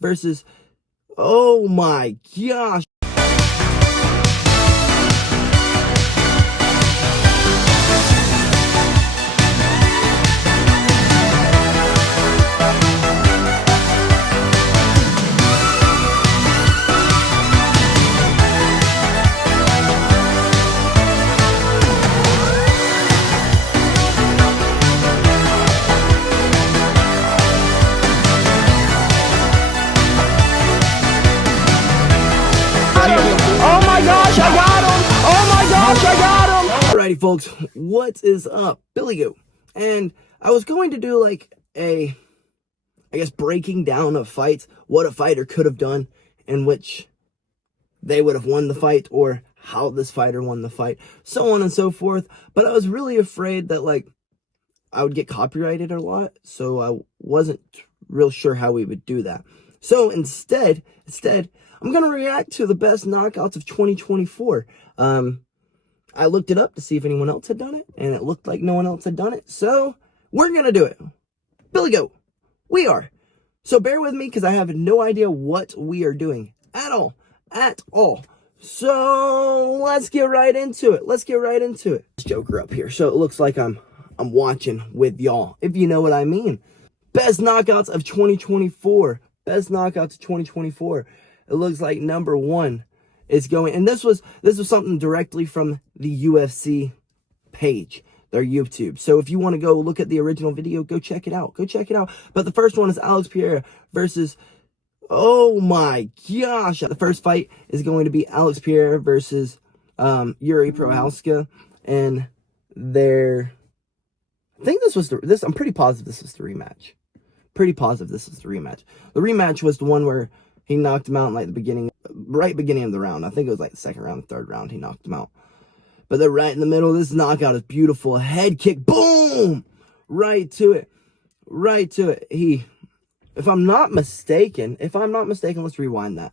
versus, oh my gosh. Alrighty, folks, what is up? BillyGoat. And I was going to do like I guess, breaking down of fights, what a fighter could have done in which they would have won the fight, or how this fighter won the fight, so on and so forth. But I was really afraid that, like, I would get copyrighted a lot, so I wasn't real sure how we would do that. So instead, I'm going to react to the best knockouts of 2024. I looked it up to see if anyone else had done it, and it looked like no one else had done it, so we're going to do it. BillyGoat, we are. So bear with me, because I have no idea what we are doing at all. So let's get right into it. Let's Joker up here, so it looks like I'm watching with y'all, if you know what I mean. Best knockouts of 2024. It looks like number one is going, and this was something directly from the UFC page, their YouTube. So if you want to go look at the original video, go check it out. But the first one is Alex Pereira versus, oh my gosh, the first fight is going to be Alex Pereira versus Yuri Prochazka, and I think I'm pretty positive this is the rematch. The rematch was the one where he knocked him out in like the beginning of the round. I think it was like the second round, third round, he knocked him out. But they're right in the middle. This knockout is beautiful. Head kick, boom! Right to it. If I'm not mistaken, let's rewind that.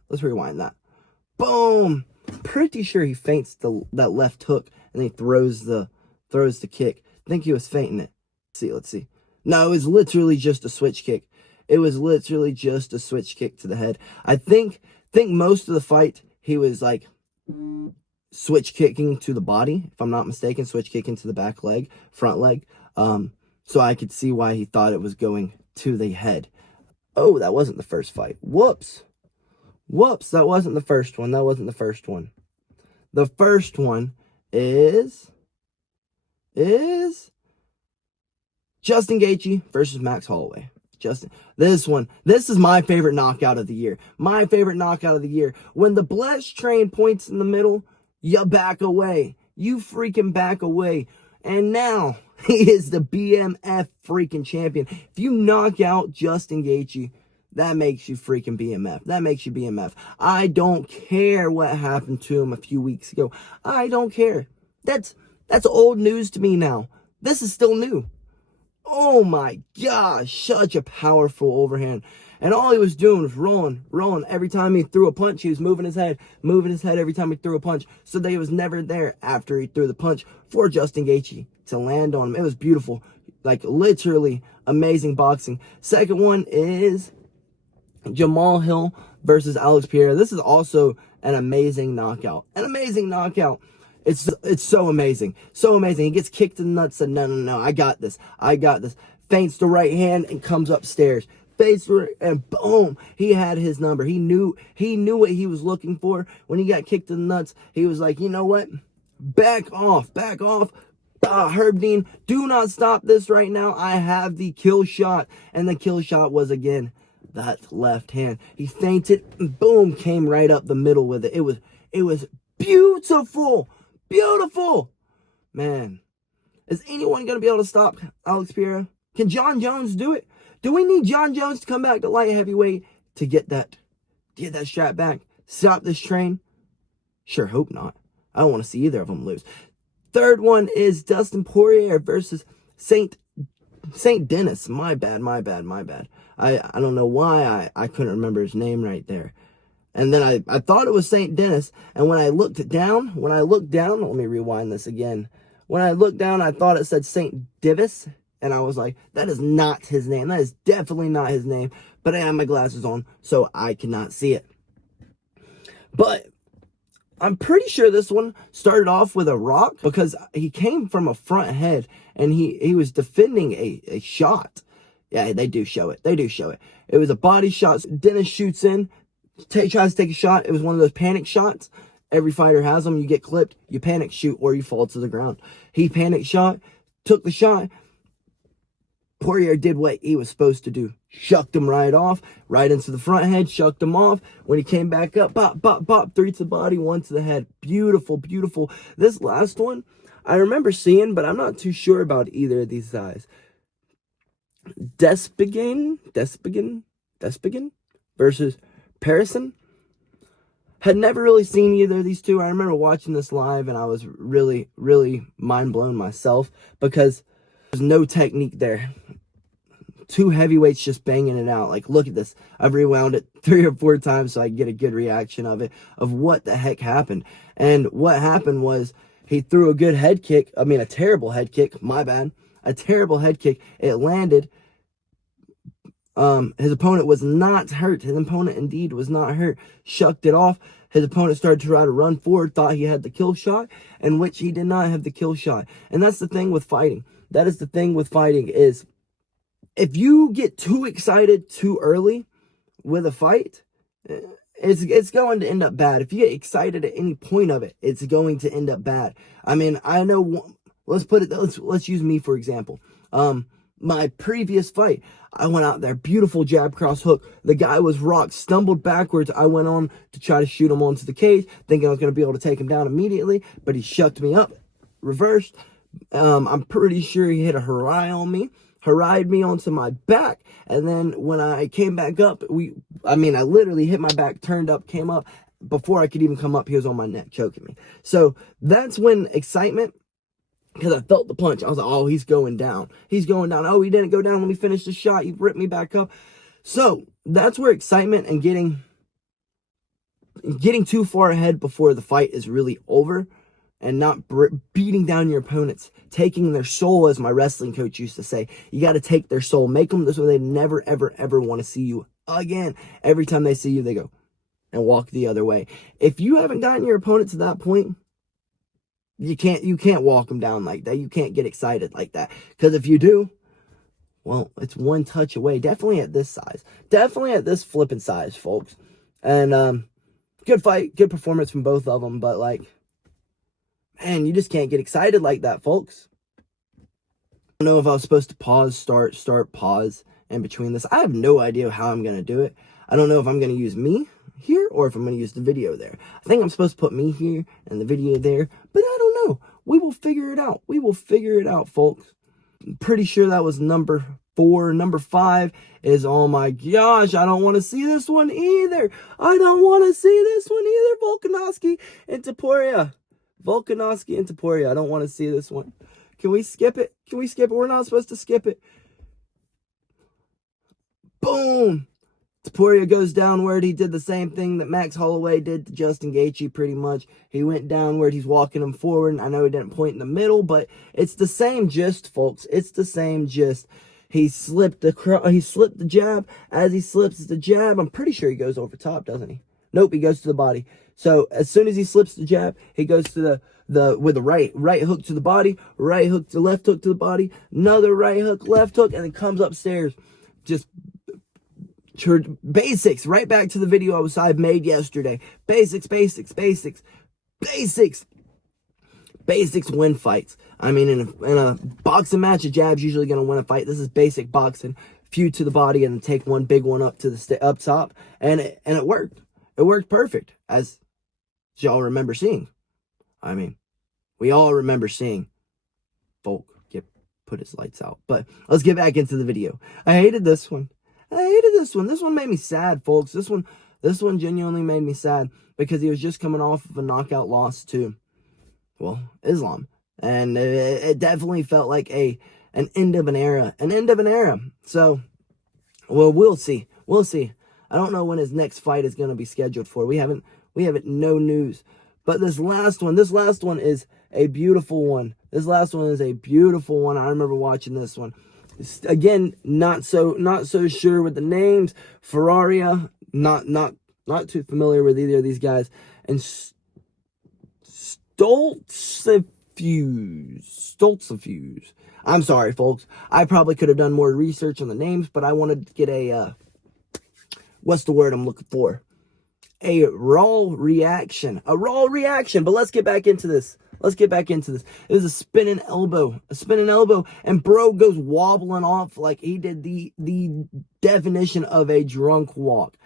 Boom! Pretty sure he feints that left hook, and he throws the kick. I think he was feinting it. Let's see. No, it was literally just a switch kick. To the head. I think most of the fight he was like switch kicking to the body, if I'm not mistaken, switch kicking to the back leg, front leg. So I could see why he thought it was going to the head. Oh, that wasn't the first fight. Whoops, that wasn't the first one. The first one is Justin Gaethje versus Max Holloway. This is my favorite knockout of the year. When the blessed train points in the middle, you back away. You freaking back away. And now, he is the BMF freaking champion. If you knock out Justin Gaethje, that makes you freaking BMF. I don't care what happened to him a few weeks ago. I don't care. That's old news to me now. This is still new. Oh my gosh, such a powerful overhand. And all he was doing was rolling. Every time he threw a punch, he was moving his head every time he threw a punch. So that he was never there after he threw the punch for Justin Gaethje to land on him. It was beautiful. Like, literally amazing boxing. Second one is Jamal Hill versus Alex Pereira. This is also an amazing knockout. It's so amazing. He gets kicked in the nuts and no, I got this. Feints the right hand and comes upstairs. And boom, he had his number. He knew what he was looking for. When he got kicked in the nuts, he was like, you know what? Back off. Herb Dean, do not stop this right now. I have the kill shot. And the kill shot was, again, that left hand. He feinted and boom, came right up the middle with it. It was beautiful. Man, is anyone going to be able to stop Alex Pereira? Can John Jones do it? Do we need John Jones to come back to light heavyweight to get that strap back? Stop this train? Sure hope not. I don't want to see either of them lose. Third one is Dustin Poirier versus Saint Denis. My bad. I don't know why I couldn't remember his name right there. And then I thought it was St. Denis. And when I looked down, let me rewind this again. When I looked down, I thought it said St. Divis. And I was like, that is not his name. That is definitely not his name. but I have my glasses on, so I cannot see it. But I'm pretty sure this one started off with a rock because he came from a front head and he was defending a shot. Yeah, they do show it. They do show it. It was a body shot. Dennis shoots in, tries to take a shot. It was one of those panic shots. Every fighter has them. You get clipped, you panic shoot, or you fall to the ground. He panic shot, took the shot. Poirier did what he was supposed to do. Shucked him right off, right into the front head, shucked him off. When he came back up, bop, bop, bop, 3 to the body, 1 to the head. Beautiful, beautiful. This last one, I remember seeing, but I'm not too sure about either of these guys. Despigin versus Parison. Had never really seen either of these two. I remember watching this live and I was really, really mind blown myself because there's no technique there. Two heavyweights just banging it out. Like, look at this. I've rewound it 3 or 4 times so I get a good reaction of it, of what the heck happened. And what happened was he threw a good head kick. I mean, a terrible head kick. My bad. A terrible head kick. It landed. His opponent was not hurt. His opponent indeed was not hurt. Shucked it off. His opponent started to try to run forward, thought he had the kill shot, in which he did not have the kill shot. And that's the thing with fighting. That is the thing with fighting is if you get too excited too early with a fight, it's going to end up bad. If you get excited at any point of it, it's going to end up bad. I mean, I know, let's use me for example. My previous fight, I went out there, beautiful jab, cross hook. The guy was rocked, stumbled backwards. I went on to try to shoot him onto the cage, thinking I was going to be able to take him down immediately, but he shucked me up, reversed. I'm pretty sure he hit a harai on me, haraied me onto my back, and then when I came back up, I literally hit my back, turned up, came up. Before I could even come up, he was on my neck, choking me. So that's when excitement, because I felt the punch. I was like, oh, he's going down. He's going down. Oh, he didn't go down. Let me finish the shot. He ripped me back up. So that's where excitement and getting too far ahead before the fight is really over and not beating down your opponents, taking their soul, as my wrestling coach used to say. You got to take their soul. Make them so they never, ever, ever want to see you again. Every time they see you, they go and walk the other way. If you haven't gotten your opponent to that point, you can't walk them down like that. You can't get excited like that. Because if you do, well, it's one touch away. Definitely at this size. Definitely at this flipping size, folks. And good fight, good performance from both of them. But, like, man, you just can't get excited like that, folks. I don't know if I was supposed to pause, start, pause in between this. I have no idea how I'm going to do it. I don't know if I'm going to use me here or if I'm going to use the video there. I think I'm supposed to put me here and the video there, but I don't know. We will figure it out. We will figure it out, folks. I'm pretty sure that was number 4. Number 5 is, oh my gosh, I don't want to see this one either. I don't want to see this one either. Volkanovski and Topuria. Volkanovski and Topuria. I don't want to see this one. Can we skip it? Can we skip it? We're not supposed to skip it. Boom. Topuria goes downward. He did the same thing that Max Holloway did to Justin Gaethje, pretty much. He went downward. He's walking him forward. I know he didn't point in the middle, but it's the same gist, folks. It's the same gist. He slipped the jab. As he slips the jab, I'm pretty sure he goes over top, doesn't he? Nope, he goes to the body. So as soon as he slips the jab, he goes to with the right hook to the body, right hook to left hook to the body, another right hook, left hook, and then comes upstairs. Just basics, right back to the video I've made yesterday. Basics win fights. I mean, in a boxing match, a jab's usually going to win a fight. This is basic boxing. Few to the body and then take one big one up to the up top, and it worked. It worked perfect, as y'all remember seeing. I mean, we all remember seeing. Volk put his lights out. But let's get back into the video. I hated this one. This one made me sad, folks. This one genuinely made me sad because he was just coming off of a knockout loss to, well, Islam. And it definitely felt like an end of an era. So, well, we'll see. I don't know when his next fight is going to be scheduled for. We haven't no news. But this last one is a beautiful one. I remember watching this one. Again, not so sure with the names. Ferraria, not too familiar with either of these guys. And Stoltzfuse. I'm sorry, folks. I probably could have done more research on the names, but I wanted to get a what's the word I'm looking for? A raw reaction. But let's get back into this. It was a spinning elbow, and bro goes wobbling off like he did the definition of a drunk walk.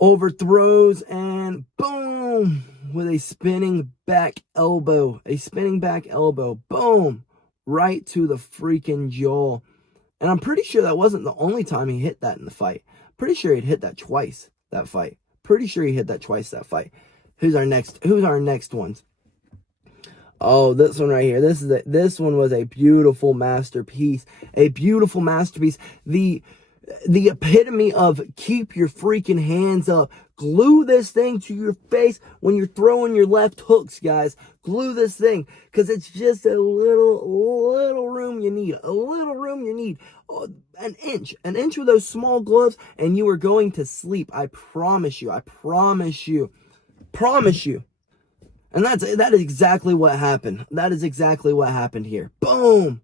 Overthrows and boom, with a spinning back elbow. Boom, right to the freaking jaw. And I'm pretty sure that wasn't the only time he hit that in the fight. Pretty sure he'd hit that twice, that fight. Who's our next ones? Oh, this one right here. This one was a beautiful masterpiece. The epitome of keep your freaking hands up. Glue this thing to your face when you're throwing your left hooks, guys. Glue this thing, because it's just a little room you need. An inch with those small gloves, and you are going to sleep. I promise you. And that is exactly what happened. Here. Boom.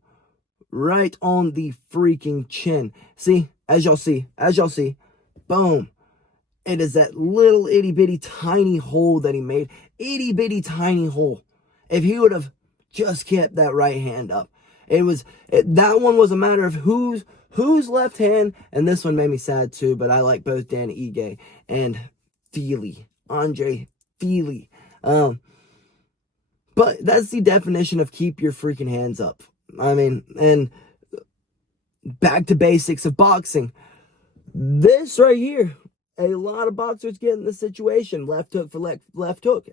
Right on the freaking chin. See, as y'all see, boom. It is that little itty bitty tiny hole that he made. If he would have just kept that right hand up. That one was a matter of whose left hand, and this one made me sad too, but I like both Dan Ige and Andre Feely. But that's the definition of keep your freaking hands up. I mean, and back to basics of boxing. This right here, a lot of boxers get in this situation. Left hook for left hook.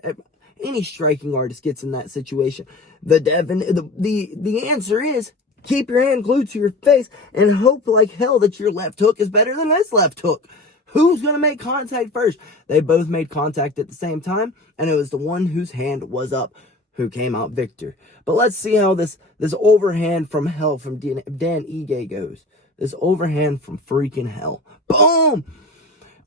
Any striking artist gets in that situation. The answer is keep your hand glued to your face and hope like hell that your left hook is better than this left hook. Who's going to make contact first? They both made contact at the same time, and it was the one whose hand was up who came out victor. But let's see how this overhand from hell from Dan Ige goes. This overhand from freaking hell. Boom!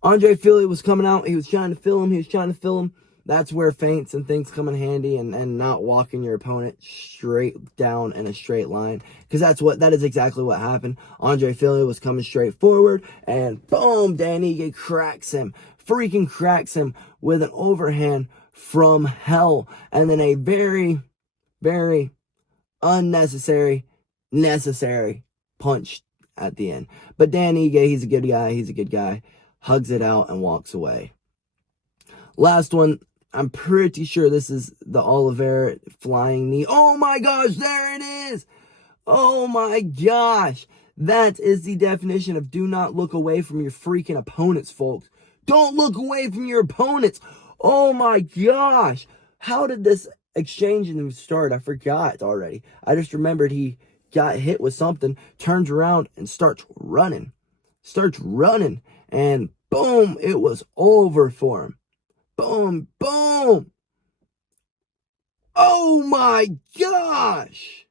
Andre Feely was coming out. He was trying to fill him. That's where feints and things come in handy, and not walking your opponent straight down in a straight line. Because that is exactly what happened. Andre Feely was coming straight forward, and boom, Dan Ige cracks him with an overhand from hell. And then a very, very necessary punch at the end. But Dan Ige, he's a good guy. Hugs it out and walks away. Last one, I'm pretty sure this is the Oliveira flying knee. Oh my gosh, there it is. Oh my gosh. That is the definition of do not look away from your freaking opponents, folks. Don't look away from your opponents. Oh my gosh. How did this exchange even start? I forgot already. I just remembered he got hit with something, turns around and starts running. And boom, it was over for him. Boom, boom. Oh my gosh.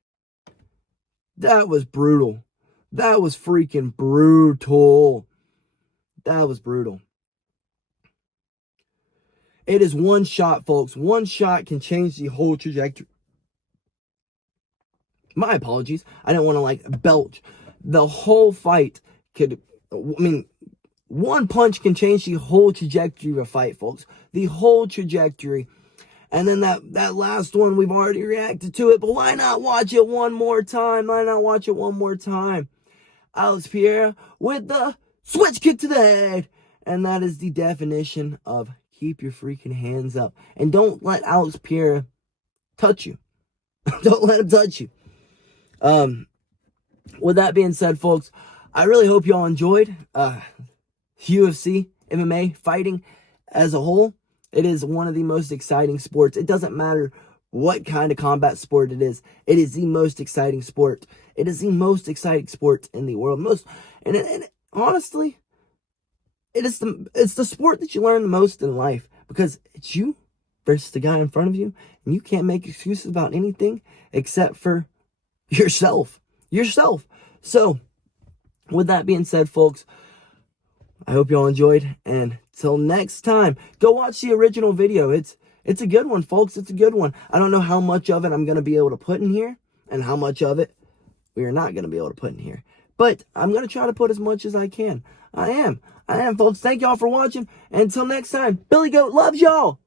That was brutal. That was freaking brutal. It is one shot, folks. One shot can change the whole trajectory. My apologies. I didn't want to belch. The whole fight one punch can change the whole trajectory of a fight, folks. The whole trajectory. And then that last one, we've already reacted to it, but why not watch it one more time? Alex Pereira with the switch kick to the head. And that is the definition of keep your freaking hands up. And don't let Alex Pereira touch you. Don't let him touch you. With that being said, folks, I really hope y'all enjoyed UFC, MMA, fighting as a whole. It is one of the most exciting sports. It doesn't matter what kind of combat sport it is. It is the most exciting sport. It is the most exciting sport in the world. And honestly, it's the sport that you learn the most in life, because it's you versus the guy in front of you, and you can't make excuses about anything except for yourself. So, with that being said, folks, I hope you all enjoyed, and till next time, go watch the original video. It's a good one, folks. It's a good one. I don't know how much of it I'm going to be able to put in here, and how much of it we are not going to be able to put in here. But I'm going to try to put as much as I can. I am, folks. Thank y'all for watching. And until next time, BillyGoat loves y'all.